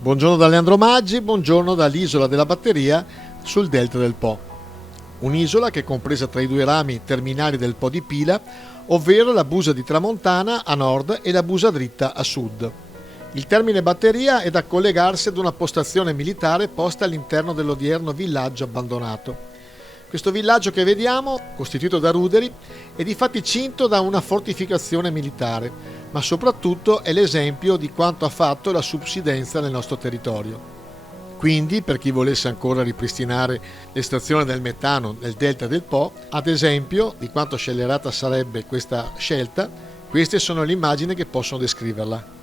Buongiorno da Leandro Maggi, buongiorno dall'Isola della Batteria sul delta del Po. Un'isola che è compresa tra i due rami terminali del Po di Pila, ovvero la Busa di Tramontana a nord e la Busa dritta a sud. Il termine batteria è da collegarsi ad una postazione militare posta all'interno dell'odierno villaggio abbandonato. Questo villaggio che vediamo, costituito da ruderi, è difatti cinto da una fortificazione militare, ma soprattutto è l'esempio di quanto ha fatto la subsidenza nel nostro territorio. Quindi, per chi volesse ancora ripristinare l'estrazione del metano nel delta del Po, ad esempio di quanto scellerata sarebbe questa scelta, queste sono le immagini che possono descriverla.